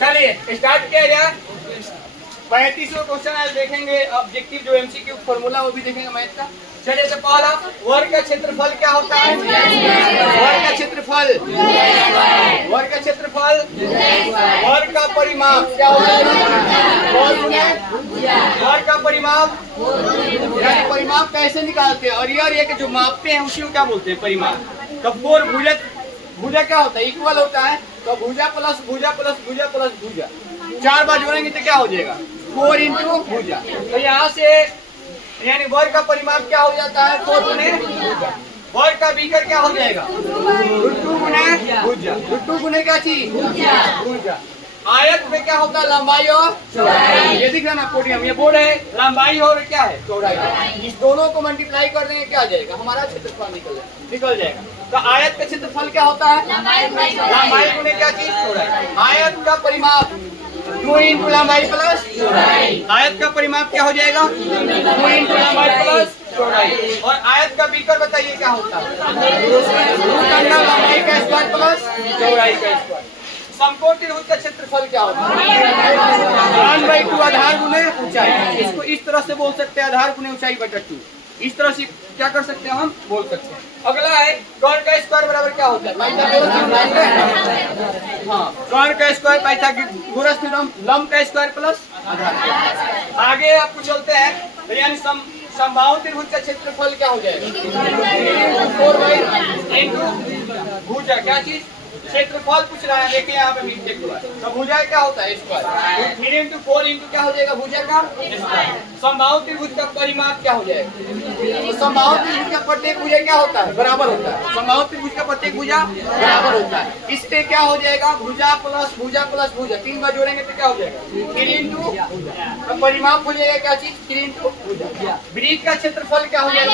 चलिए स्टार्ट किया जाए। 35वां क्वेश्चन आज देखेंगे, ऑब्जेक्टिव जो एमसीक्यू फॉर्मूला वो भी देखेंगे मैथ का। चलिए तो पहला, वर्ग का क्षेत्रफल क्या होता है? वर्ग का क्षेत्रफल, वर्ग का क्षेत्रफल, वर्ग का परिमाप क्या होता है? वर्ग का परिमाप, यानी परिमाप कैसे निकालते हैं? और ये कि जो मापते हैं उसी को क्या बोलते हैं? परिमाप। तो फोर भुजा, भुजा क्या होता है? इक्वल होता है। तो भुजा प्लस भुजा प्लस भुजा प्लस भुजा, चार बार जोड़ेंगे तो क्या हो जाएगा? 4 इंटू भुजा। तो यहाँ से यानी वर्ग का परिमाप क्या हो जाता है? 4 गुने भुजा। वर्ग का बीकर क्या हो जाएगा? √2 गुने भुजा। √2 गुने क्या चीज? भुजा। आयत में क्या होता है? लंबाई और चौड़ाई। ये दिख रहा है ना पोडियम, ये बोर्ड है, लंबाई और क्या है? चौड़ाई। इस दोनों को मल्टीप्लाई कर देंगे क्या आ जाएगा? हमारा क्षेत्रफल निकल जाएगा। तो आयत का क्षेत्रफल क्या होता है? लंबाई गुने क्या चीज? चौड़ाई। आयत का परिमाप 2 इंटू लंबाई प्लस चौड़ाई। आयत का परिमाप क्या हो जाएगा? 2 इंटू लंबाई प्लस चौड़ाई। और आयत का बीकर बताइए क्या होता है? लंबाई का स्क्वायर प्लस चौड़ाई का स्क्वायर। समकोण त्रिभुज का क्षेत्रफल क्या होता है? 1/2 आधार गुने ऊंचाई। इसको इस तरह से बोल सकते हैं, आधार गुने ऊंचाई बटा 2। इस तरह से क्या कर सकते हैं? हम बोल सकते हैं। अगला है कर्ण का स्क्वायर बराबर क्या होता है? हाँ, कर्ण का स्क्वायर पाइथागोरस थ्योरम, लंब का स्क्वायर प्लस आधार। आगे आपको चलते हैं, यानी समबाहु त्रिभुज का क्षेत्रफल क्या हो जाएगा? 4 इंटू भुजा क्या चीज? क्षेत्रफल पूछ रहा है। देखिए यहाँ पे मिस्टेक हुआ है। तो भुजा क्या होता है? स्क्वायर। 3 इंटू 4 इंटू क्या हो जाएगा? भुजा का स्क्वायर। समबाहु त्रिभुज का परिमाप क्या हो जाएगा? तो समबाहु त्रिभुज का प्रत्येक भुजा क्या होता है? बराबर होता है। समबाहु त्रिभुज का प्रत्येक भुजा बराबर होता है। इससे क्या हो जाएगा? भुजा प्लस भुजा प्लस भुजा, 3 बार जोड़ेंगे तो क्या हो जाएगा? 3 इंटू भुजा। तो परिमाप हो जाएगा क्या चीज? 3 इंटू भुजा। वृत्त का क्षेत्रफल क्या हो जाएगा?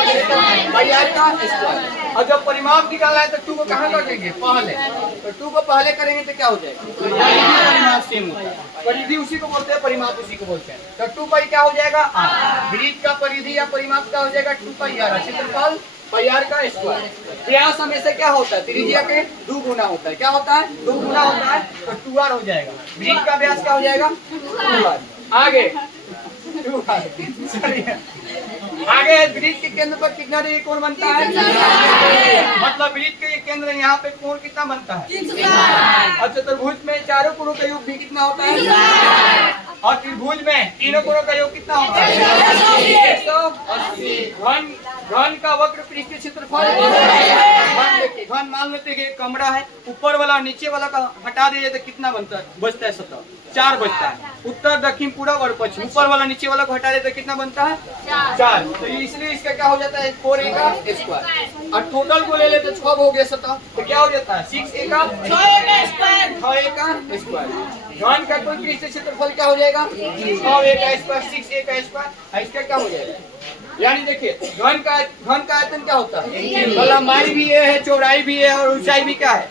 पाई का स्क्वायर। और जब परिमाप निकालना है तो 2 को कहाँ कर देंगे? पहले। तो 2 को पहले करेंगे तो क्या हो जाएगा? परिमाप सेम होता है। परिधि उसी को बोलते हैं, परिमाप उसी को बोलते हैं। तो 2 पाई क्या हो जाएगा? वृत्त का परिधि या परिमाप क्या हो जाएगा? 2 पाई r। क्षेत्रफल पाई r का स्क्वायर। व्यास हमेशा क्या होता है? त्रिज्या के 2 गुना होता है। क्या होता है? 2 गुना होता है। तो 2r हो जाएगा। वृत्त का व्यास क्या हो जाएगा? 2r। आगे आगे वृत्त के केंद्र पर कितना डिग्री कोण बनता है? मतलब वृत्त के केंद्र यहाँ पे कोण कितना बनता है? और चतुर्भुज में चारों कोणों का योग भी कितना होता है? और त्रिभुज में तीनों कोणों का योग कितना होता है? 180। घन का वक्र पृष्ठ क्षेत्रफल, घन मान लेते हैं कमरा है, ऊपर वाला नीचे वाला का हटा दिया तो कितना बनता है? बचता है 7, 4 बचता है। उत्तर दक्षिण पूर्व और पश्चिम, ऊपर वाला नीचे वाला को हटा देते तो कितना बनता है? 4। तो इसलिए इसका क्या हो जाता है? 4a का स्क्वायर। और टोटल को ले लेते 6 हो गया 7, तो क्या हो जाता है? 6a का स्क्वायर। घन का कुल पृष्ठ क्षेत्रफल क्या हो जाएगा? 6a का स्क्वायर, 6a का स्क्वायर। इसका क्या हो जाएगा? यानी देखिए घन का आयतन क्या होता है? लंबाई भी ए है, चौड़ाई भी है और ऊंचाई भी क्या है?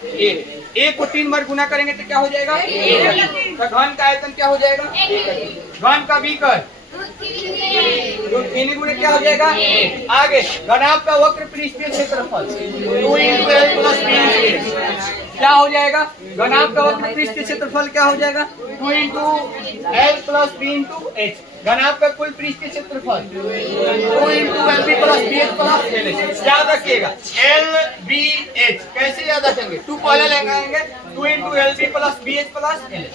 ए को 3 बार गुना करेंगे तो क्या हो जाएगा? तो घन का आयतन क्या हो जाएगा? घन का बीकर 3 गुणे क्या हो जाएगा? आगे घनाभ का वक्र पृष्ठीय क्षेत्रफल 2 इंटू l प्लस b। क्या हो जाएगा? घनाभ का वक्र पृष्ठीय क्षेत्रफल क्या हो जाएगा? 2 into l plus b into h। घनाभ का कुल पृष्ठीय क्षेत्रफल 2 into L B plus B H plus L H. याद रखिएगा LBH कैसे याद रखेंगे? 2 पहले लगाएंगे, 2 into L B plus B H plus L H,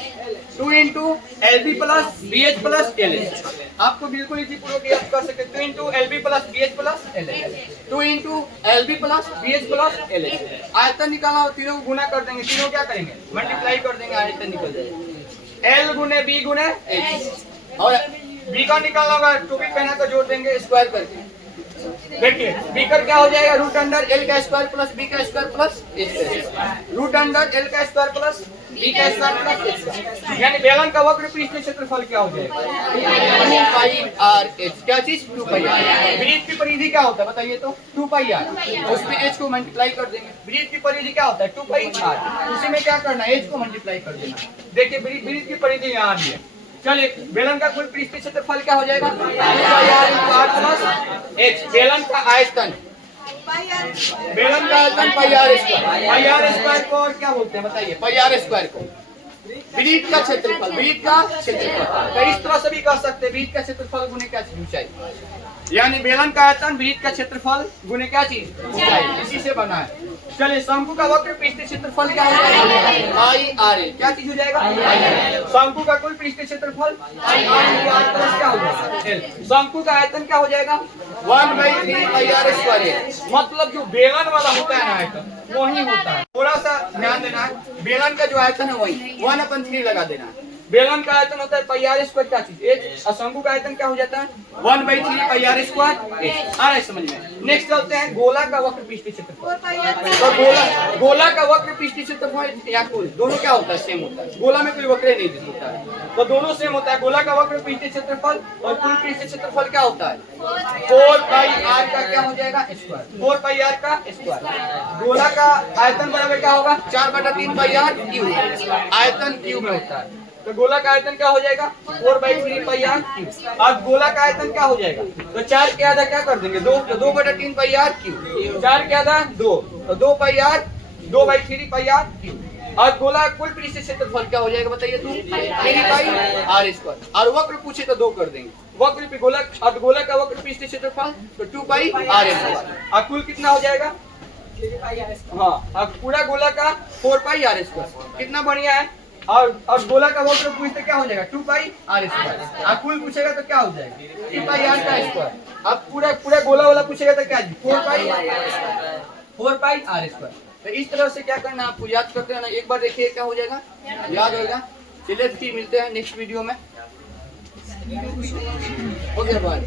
2 into L B plus B H plus L H. आपको बिल्कुल इसी पूर्वक याद कर सकते। 2 into L B plus B H plus L H, 2 into L B plus B H plus L H. आयतन निकालना हो, तीनों को गुना कर देंगे, तीनों क्या करेंगे? मल्टीप्लाई कर देंगे, आयतन निकल जाएगा। एल गुने बी गुने एच। और बी का निकालना होगा, टोपी पहना कर जोड़ देंगे स्क्वायर करके। देखिए बीकर क्या हो जाएगा? रूट अंडर एल का स्क्वायर प्लस बी का square plus H. Root under L का स्क्वायर प्लस बी का स्क्वायर प्लस एच। यानी बेलन का वक्र पृष्ठीय क्षेत्रफल क्या हो जाएगा? 2 पाई आर एच। क्या चीज? 2 पाई आर। वृत्त की परिधि क्या होता है बताइए तो? 2 पाई आर। उसमें एच को मल्टीप्लाई कर देंगे। वृत्त की परिधि क्या होता है? 2 पाई आर। उसी में क्या करना है? एच को मल्टीप्लाई कर देना। देखिए वृत्त की परिधि यहाँ भी है। चलिए बेलन का कुल पृष्ठीय क्षेत्रफल क्या हो जाएगा? 2πr plus h। बेलन का आयतन, बेलन का आयतन pi r square. Pi r square को और क्या बोलते हैं बताइए? पाई आर स्क्वायर को वृत्त का क्षेत्रफल, वृत्त का क्षेत्रफल। तो इस तरह से भी कह सकते हैं वृत्त का क्षेत्रफल गुने क्या चीज, ऊंचाई। यानी बेलन का आयतन वृत्त का क्षेत्रफल गुने क्या चीज, ऊंचाई। इसी से बना है। चलिए शंकु का वक्र पृष्ठीय क्षेत्रफल क्या हो जाएगा, आई आर ए। क्या चीज हो जाएगा, शंकु का कुल पृष्ठीय क्षेत्रफल क्या हो जाएगा, शंकु का आयतन क्या हो जाएगा 1/3 पाई आर स्क्वायर। मतलब जो बेलन वाला होता है ना आयतन वही होता है। थोड़ा सा ध्यान देना है, बेलन का जो आयतन है वही 1/3 लगा देना है। बेलन का आयतन होता है पाई आर स्क्वायर क्या चीज एच, और शंकु का आयतन क्या हो जाता है 1/3 पाई आर स्क्वायर एच। आ रहा है समझ में। नेक्स्ट चलते हैं गोला का वक्र पृष्ठीय क्षेत्रफल। तो गोला का वक्र पृष्ठीय क्षेत्रफल या कुल दोनों क्या होता है, सेम होता है। गोला में कोई वक्र नहीं होता है, तो दोनों सेम होता है। गोला का वक्र पृष्ठीय क्षेत्रफल और कुल पृष्ठीय क्षेत्रफल क्या होता है 4 पाई आर का क्या हो जाएगा स्क्वायर, 4 पाई आर का स्क्वायर। गोला का आयतन बराबर क्या होगा 4/3 पाई आर क्यूब, आयतन क्यूब में होता है। तो गोला का आयतन क्या हो जाएगा 4/3 पाई आर क्यूब। अब गोला का आयतन क्या हो जाएगा, तो 4 के आधा क्या कर देंगे 2, तो 2/3 पाई आर क्यूब। 4 के आधा 2, तो 2 पाई आर 2/3 पाई आर क्यूब। और गोला कुल पृष्ठीय क्षेत्रफल क्या हो जाएगा बताइए, 2 पाई आर स्क्वायर। और वक्र पूछे तो 2 कर देंगे, वक्र पे गोला, और गोला का वक्र पृष्ठीय क्षेत्रफल तो 2 पाई आर स्क्वायर। और कुल कितना हो जाएगा, हाँ, अब पूरा गोला का 4 पाई आर स्क्वायर। कितना बढ़िया है। और गोला का वक्र पूछते क्या हो जाएगा 2 पाई आर स्क्वायर। अब कुल पूछेगा तो क्या हो जाएगा 3 पाई आर का स्क्वायर। अब पूरा गोला वाला पूछेगा तो क्या 4 पाई आर स्क्वायर। तो इस तरह से क्या करना, आपको याद करते रहना। एक बार देखिए क्या हो जाएगा, याद होगा। चलिए फिर मिलते हैं नेक्स्ट वीडियो में। Okay bye.